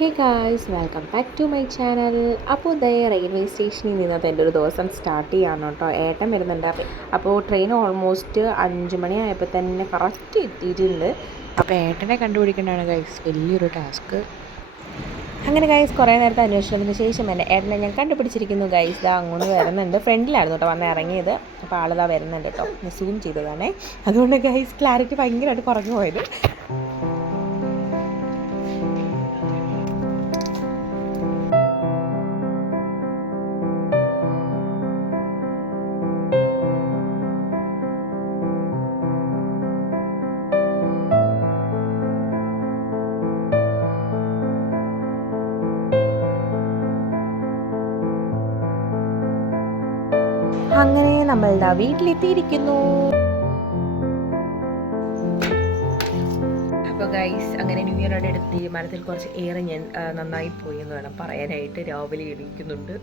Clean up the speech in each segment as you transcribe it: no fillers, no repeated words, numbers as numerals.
Hey guys, welcome back to my channel. അപ്പോൾ railway സ്റ്റേഷനിൽ നിന്നത് എൻ്റെ ഒരു ദിവസം സ്റ്റാർട്ട് ചെയ്യാണ് കേട്ടോ. ഏട്ടൻ വരുന്നുണ്ട്. അപ്പോൾ ട്രെയിൻ ഓൾമോസ്റ്റ് 5 മണി ആയപ്പോൾ തന്നെ കറക്റ്റ് എത്തിയിട്ടുണ്ട്. അപ്പോൾ ഏട്ടനെ കണ്ടുപിടിക്കേണ്ടതാണ് ഗൈസ് വലിയൊരു ടാസ്ക്. അങ്ങനെ ഗൈസ് കുറേ നേരത്തെ അന്വേഷണത്തിന് ശേഷം എൻ്റെ ഏട്ടനെ ഞാൻ കണ്ടുപിടിച്ചിരിക്കുന്നു ഗൈസ്. ഇതാ അങ്ങോട്ട് വരുന്നുണ്ട്. ഫ്രണ്ടിലായിരുന്നു കേട്ടോ വന്ന് ഇറങ്ങിയത്. അപ്പോൾ ആളിതാ വരുന്നുണ്ട് കേട്ടോ. ഞാൻ സൂം ചെയ്തതാണേ, അതുകൊണ്ട് ഗൈസ് ക്ലാരിറ്റി ഭയങ്കരമായിട്ട് കുറഞ്ഞു പോയത്. അങ്ങനെ നമ്മളുടെ വീട്ടിലെത്തിയിരിക്കുന്നു. അപ്പോൾ ഗൈസ് അങ്ങനെ ന്യൂ ഇയറോടെ എടുത്ത തീരുമാനത്തിൽ കുറച്ച് ഏറെ ഞാൻ നന്നായി പോയി എന്ന് വേണം പറയാനായിട്ട്. രാവിലെ എണീക്കുന്നുണ്ട്.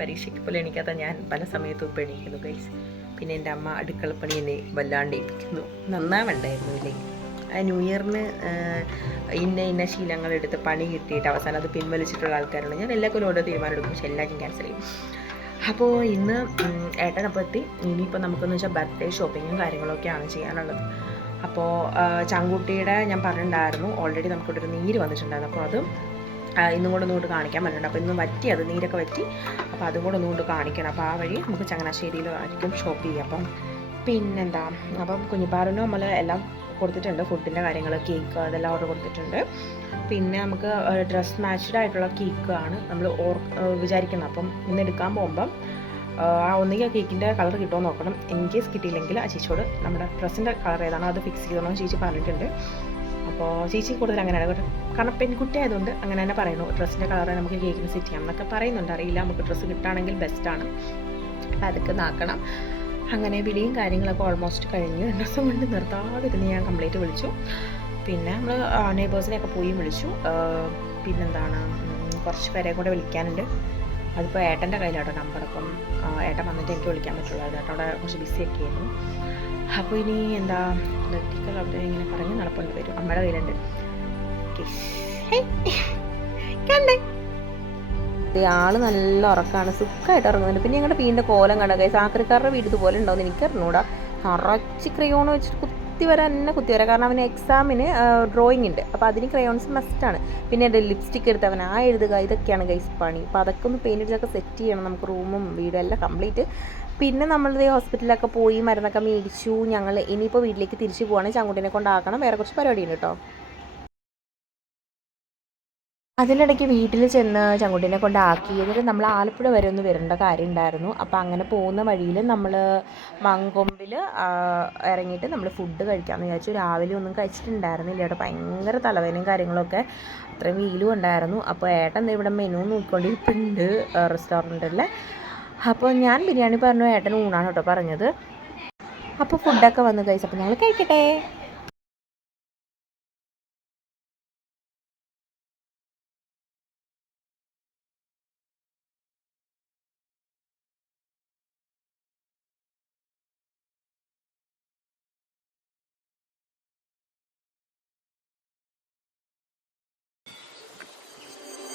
പരീക്ഷയ്ക്ക് പോലെ എണീക്കാത്ത ഞാൻ പല സമയത്തും ഇപ്പോൾ എണീക്കുന്നു ഗൈസ്. പിന്നെ എൻ്റെ അമ്മ അടുക്കളപ്പണി എന്നെ വല്ലാണ്ട് ഏൽപ്പിക്കുന്നു. നന്നാവുണ്ടായിരുന്നു ഇല്ലേ? ന്യൂ ഇയറിന് ഇന്ന ശീലങ്ങളെടുത്ത് പണി കിട്ടിയിട്ട് അവസാനം അത് പിൻവലിച്ചിട്ടുള്ള ആൾക്കാരാണ്. ഞാൻ എല്ലാ കൊല്ലം ഓരോ തീരുമാനം എടുക്കും, പക്ഷെ എല്ലാവരും ക്യാൻസൽ ചെയ്യും. അപ്പോൾ ഇന്ന് ഏട്ടനപ്പോൾ എത്തി. ഇനിയിപ്പോൾ നമുക്കെന്ന് വെച്ചാൽ ബർത്ത്ഡേ ഷോപ്പിങ്ങും കാര്യങ്ങളൊക്കെയാണ് ചെയ്യാനുള്ളത്. അപ്പോൾ ചങ്കുട്ടിയുടെ ഞാൻ പറഞ്ഞിട്ടുണ്ടായിരുന്നു ഓൾറെഡി നമുക്കിവിടെ ഒരു നീര് വന്നിട്ടുണ്ടായിരുന്നു. അപ്പോൾ അതും ഇന്നും കൂടെ ഒന്നുകൊണ്ട് കാണിക്കാൻ പറ്റുന്നുണ്ട്. അപ്പോൾ ഇന്ന് വറ്റി, അത് നീരൊക്കെ വറ്റി. അപ്പോൾ അതും കൂടെ ഒന്നുകൊണ്ട് കാണിക്കണം. അപ്പോൾ ആ വഴി നമുക്ക് ചങ്ങനാശ്ശേരിയിലായിരിക്കും ഷോപ്പ് ചെയ്യുക. അപ്പം പിന്നെന്താ, അപ്പം കുഞ്ഞിപ്പാറിനും നമ്മൾ എല്ലാം കൊടുത്തിട്ടുണ്ട്. ഫുഡിൻ്റെ കാര്യങ്ങൾ, കേക്ക് അതെല്ലാം ഓർഡർ കൊടുത്തിട്ടുണ്ട്. പിന്നെ നമുക്ക് ഡ്രസ് മാച്ച്ഡ് ആയിട്ടുള്ള കേക്കാണ് നമ്മൾ വിചാരിക്കുന്നത്. അപ്പം ഇന്ന് എടുക്കാൻ പോകുമ്പം ഒന്നുകിൽ കേക്കിൻ്റെ കളർ കിട്ടുമോ നോക്കണം. ഇൻ കേസ് കിട്ടിയില്ലെങ്കിൽ ആ ചേച്ചിയോട് നമ്മുടെ ഡ്രസ്സിൻ്റെ കളർ ഏതാണോ അത് ഫിക്സ് ചെയ്യണമെന്ന് ചേച്ചി പറഞ്ഞിട്ടുണ്ട്. അപ്പോൾ ചേച്ചി കൂടുതൽ അങ്ങനെയാണ് കേട്ടോ, കാരണം പെൺകുട്ടി ആയതുകൊണ്ട് അങ്ങനെ തന്നെ പറയുന്നു. ഡ്രസ്സിൻ്റെ കളറ് നമുക്ക് കേക്കിന് സെറ്റ് ചെയ്യാം എന്നൊക്കെ പറയുന്നുണ്ട്. അറിയില്ല, നമുക്ക് ഡ്രസ്സ് കിട്ടുകയാണെങ്കിൽ ബെസ്റ്റാണ്. അപ്പോൾ അതൊക്കെ നോക്കണം. അങ്ങനെ വിളിയും കാര്യങ്ങളൊക്കെ ഓൾമോസ്റ്റ് കഴിഞ്ഞു. 2 ദിവസം കൊണ്ട് നിർത്താതിരുന്ന് ഞാൻ കംപ്ലീറ്റ് വിളിച്ചു. പിന്നെ നമ്മൾ നെയ്ബേഴ്സിനെയൊക്കെ പോയി വിളിച്ചു. പിന്നെന്താണ്, കുറച്ച് പേരെ കൂടെ വിളിക്കാനുണ്ട്. അതിപ്പോൾ ഏട്ടൻ്റെ കയ്യിലാട്ടോ നമ്പർ. അപ്പം ഏട്ടൻ വന്നിട്ട് എനിക്ക് വിളിക്കാൻ പറ്റുള്ളൂ. ഏട്ടൻ അവിടെ കുറച്ച് ബിസിയൊക്കെ ആയിരുന്നു. അപ്പോൾ ഇനി എന്താ ഇലക്ട്രിക്കൽ അവിടെ ഇങ്ങനെ പറഞ്ഞ് നടപ്പുണ്ട് വരും. അമ്മയുടെ കയ്യിലുണ്ട്. കണ്ടേ ആള് നല്ല ഉറക്കമാണ്, സുഖമായിട്ട് ഉറങ്ങുന്നുണ്ട്. പിന്നെ ഞങ്ങളുടെ വീടിൻ്റെ കോലം കണ്ട കൈ സാക്കറിക്കാരുടെ വീട് ഇതുപോലെ ഉണ്ടാവും എനിക്ക് അറിഞ്ഞൂടാ. നിറച്ച് ക്രയോൺ വെച്ചിട്ട് കുത്തി വരാൻ കാരണം അവന് എക്സാമിന് ഡ്രോയിങ് ഉണ്ട്. അപ്പോൾ അതിന് ക്രയോൺസ് മസ്റ്റാണ്. പിന്നെ എൻ്റെ ലിപ്സ്റ്റിക്ക് എടുത്ത് അവൻ എഴുതുക, ഇതൊക്കെയാണ് ഗൈസ് പണി. അപ്പോൾ അതൊക്കെ ഒന്ന് പെയിൻ്റ് അടിച്ചൊക്കെ സെറ്റ് ചെയ്യണം. നമുക്ക് റൂമും വീടും എല്ലാം കംപ്ലീറ്റ്. പിന്നെ നമ്മളിത് ഹോസ്പിറ്റലിലൊക്കെ പോയി മരുന്നൊക്കെ മേടിച്ചു. ഞങ്ങൾ ഇനിയിപ്പോൾ വീട്ടിലേക്ക് തിരിച്ചു പോവുകയാണെങ്കിൽ ചങ്കുട്ടിനെ കൊണ്ടാക്കണം. വേറെ കുറച്ച് പരിപാടിയുണ്ട് കേട്ടോ. അതിനിടയ്ക്ക് വീട്ടിൽ ചെന്ന് ചങ്കുട്ടിനെ കൊണ്ടാക്കി. എന്നിട്ട് നമ്മൾ ആലപ്പുഴ വരെ ഒന്ന് വരേണ്ട കാര്യം ഉണ്ടായിരുന്നു. അപ്പോൾ അങ്ങനെ പോകുന്ന വഴിയിൽ നമ്മൾ മങ്കൊമ്പിൽ ഇറങ്ങിയിട്ട് നമ്മൾ ഫുഡ് കഴിക്കാമെന്ന് വിചാരിച്ചു. രാവിലെ ഒന്നും കഴിച്ചിട്ടുണ്ടായിരുന്നില്ല കേട്ടോ. ഭയങ്കര തലവേദനയും കാര്യങ്ങളൊക്കെ, അത്രയും വെയിലും ഉണ്ടായിരുന്നു. അപ്പോൾ ഏട്ടൻ ഇവിടെ മെനു നോക്കിക്കൊണ്ടിരിപ്പുണ്ട് റെസ്റ്റോറൻറ്റിൽ. അപ്പോൾ ഞാൻ ബിരിയാണി പറഞ്ഞു, ഏട്ടൻ ഊണാണ് കേട്ടോ പറഞ്ഞത്. അപ്പോൾ ഫുഡൊക്കെ വന്ന് കഴിച്ചപ്പോൾ ഞങ്ങൾ കഴിക്കട്ടെ.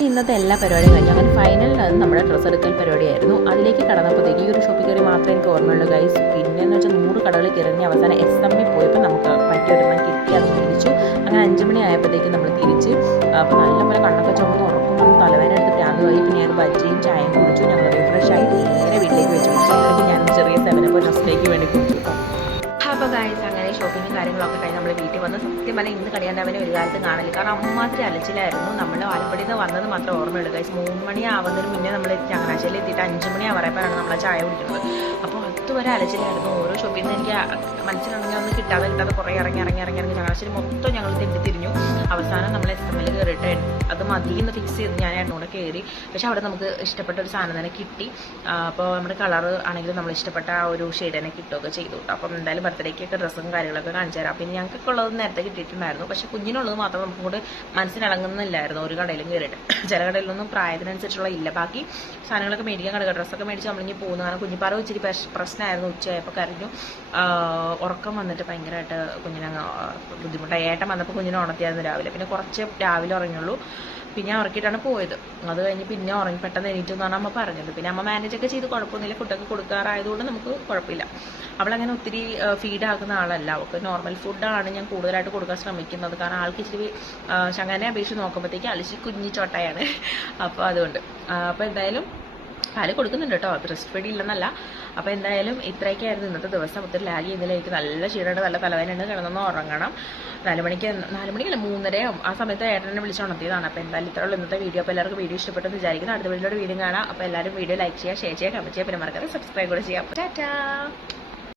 ഇന്നത്തെ എല്ലാ പരിപാടിയും കഴിഞ്ഞു. അങ്ങനെ ഫൈനലിൽ നമ്മുടെ ഡ്രസ്സ് എടുക്കൽ പരിപാടിയായിരുന്നു. അതിലേക്ക് കടന്നപ്പോഴത്തേക്ക് ഈ ഒരു ഷോപ്പിൽ കയറി മാത്രമേ എനിക്ക് ഓർമ്മയുള്ളൂ ഗൈസ്. പിന്നെയെന്ന് വെച്ചാൽ 100 കടകളിൽ കയറി അവസാനം SM പോയപ്പോൾ നമുക്ക് പറ്റിയൊരെണ്ണം കിട്ടി. അത് തിരിച്ചു. അങ്ങനെ 5 മണി ആയപ്പോഴത്തേക്കും നമ്മൾ തിരിച്ച്. അപ്പോൾ നല്ലപോലെ കണ്ണൊക്കെ ചുമന്ന് ഉറക്കം വന്ന് തലവേദന എടുത്ത് പ്രാന്തമായി. പിന്നെ ഞാൻ ബജ്ജിയും ചായയും കുടിച്ചു. ഞങ്ങൾ റിഫ്രഷ് ആയി നേരെ വീട്ടിലേക്ക് വെച്ചു. അതിലേക്ക് ഞാൻ ചെറിയ 7 നെസ്റ്റിലേക്ക് വേണ്ടി കൊടുത്തു. അപ്പോൾ ഗൈസ് അങ്ങനെ ഷോപ്പിങ്ങും കാര്യങ്ങളൊക്കെ കഴിഞ്ഞ് നമ്മൾ വീട്ടിൽ വന്ന് സത്യം പറഞ്ഞാൽ ഇന്ന് കടിയാണ്ടവനെ ഒരു കാലത്ത് കാണില്ല. കാരണം അമ്മാതിരി അലച്ചിലായിരുന്നു. നമ്മൾ ആലപ്പുഴയിൽ നിന്ന് വന്നത് മാത്രം ഓർമ്മയുള്ളൂ ഗൈസ്. 3 മണി ആവുന്നതിന് മുന്നേ നമ്മൾ ചങ്ങനാശ്ശേരിയിൽ എത്തിയിട്ട് 5 മണി ആവാറയപ്പോഴാണ് നമ്മൾ ചായ കുടിക്കുന്നത്. അപ്പോൾ അതുവരെ അലച്ചിലായിരുന്നു. ഓരോ ഷോപ്പിൽ നിന്ന് എനിക്ക് മനസ്സിലുണ്ടെങ്കിൽ ഒന്ന് കിട്ടാതെ കുറേ ഇറങ്ങി ചങ്ങനാശ്ശേരി മൊത്തം ഞങ്ങൾ തിരിഞ്ഞു. അവസാനം നമ്മൾ SM കയറിയിട്ട് അത് മതിയെന്ന് ഫിക്സ് ചെയ്ത് ഞാൻ ഏട്ടനോടെ കയറി. പക്ഷെ അവിടെ നമുക്ക് ഇഷ്ടപ്പെട്ട ഒരു സാധനം തന്നെ കിട്ടി. അപ്പോൾ നമ്മുടെ കളർ ആണെങ്കിലും നമ്മൾ ഇഷ്ടപ്പെട്ട ആ ഒരു ഷെയ്ഡ് തന്നെ കിട്ടുകയൊക്കെ ചെയ്തു. അപ്പം എന്തായാലും ബർത്ത്ഡേക്കൊക്കെ ഡ്രസ്സും കാര്യങ്ങളൊക്കെ കാണിച്ചു തരാം. പിന്നെ ഞങ്ങൾക്കൊക്കെ ഉള്ളത് നേരത്തെ കിട്ടിയിട്ടുണ്ടായിരുന്നു. പക്ഷേ കുഞ്ഞിനുള്ളത് മാത്രം നമുക്ക് കൂടെ മനസ്സിലിളങ്ങുന്നില്ലായിരുന്നു ഒരു കടയിലും കയറിയിട്ട്. ചില കടയിലൊന്നും പ്രായത്തിനനുസരിച്ചുള്ള ഇല്ല. ബാക്കി സാധനങ്ങളൊക്കെ മേടിക്കാൻ കിടക്കുക, ഡ്രസ്സൊക്കെ മേടിച്ച് നമ്മളിങ്ങനെ പോകുന്നു. കാരണം കുഞ്ഞിപ്പാറ ഇച്ചിരി പ്രശ്നമായിരുന്നു. ഉച്ചയായപ്പോൾ കരഞ്ഞു. ഉറക്കം വന്നിട്ട് ഭയങ്കരമായിട്ട് കുഞ്ഞിനെ ബുദ്ധിമുട്ടായി. ഏട്ടൻ വന്നപ്പോൾ കുഞ്ഞിനെ ഉണർത്തിയായിരുന്നു രാവിലെ. പിന്നെ കുറച്ച് രാവിലെ ഉറങ്ങിയുള്ളൂ. പിന്നെ ഉറക്കിയിട്ടാണ് പോയത്. അത് കഴിഞ്ഞ് പിന്നെ ഉറങ്ങി പെട്ടെന്ന് എണീറ്റു എന്നാണ് അമ്മ പറഞ്ഞത്. പിന്നെ അമ്മ മാനേജൊക്കെ ചെയ്ത് കുഴപ്പമൊന്നുമില്ല, ഫുഡൊക്കെ കൊടുക്കാറായതുകൊണ്ട് നമുക്ക് കുഴപ്പമില്ല. അവളങ്ങനെ ഒത്തിരി ഫീഡ് ആക്കുന്ന ആളല്ല, അവൾക്ക് നോർമൽ ഫുഡാണ് ഞാൻ കൂടുതലായിട്ട് കൊടുക്കാൻ ശ്രമിക്കുന്നത്. കാരണം ആൾക്ക് ഇച്ചിരി ശങ്ങനെ അപേക്ഷിച്ച് നോക്കുമ്പോഴത്തേക്ക് അലിച്ച് കുഞ്ഞി ചോട്ടയാണ്. അപ്പോൾ അതുകൊണ്ട് അപ്പോൾ എന്തായാലും പാല് കൊടുക്കുന്നുണ്ട് കേട്ടോ, ബ്രസ്റ്റ് ഫീഡ് ഇല്ലെന്നല്ല. അപ്പോൾ എന്തായാലും ഇത്രയൊക്കെയായിരുന്നു ഇന്നത്തെ ദിവസം. ഒത്തിരി ലാഗ് ചെയ്തില്ല, എനിക്ക് നല്ല ക്ഷീണമുണ്ട്, നല്ല തലവേദനയുണ്ട്, കിടന്നൊന്ന് ഉറങ്ങണം. 4 മണിക്കല്ല 3:30 ആ സമയത്ത് ഏട്ടനെ വിളിച്ചുണർത്തിയതാണ്. അപ്പോൾ എന്തായാലും ഇത്രയുള്ള ഇന്നത്തെ വീഡിയോ. അപ്പോൾ എല്ലാവർക്കും വീഡിയോ ഇഷ്ടപ്പെട്ടെന്ന് വിചാരിക്കുന്നു. അടുത്ത വീഡിയോയുടെ വീഡിയോ കാണാം. അപ്പോൾ എല്ലാവരും വീഡിയോ ലൈക്ക് ചെയ്യുക, ഷെയർ ചെയ്യുക, കമന്റ് ചെയ്യുക, പിന്നെ മറക്കാതെ സബ്സ്ക്രൈബ് കൂടെ ചെയ്യാം. ടാറ്റാ.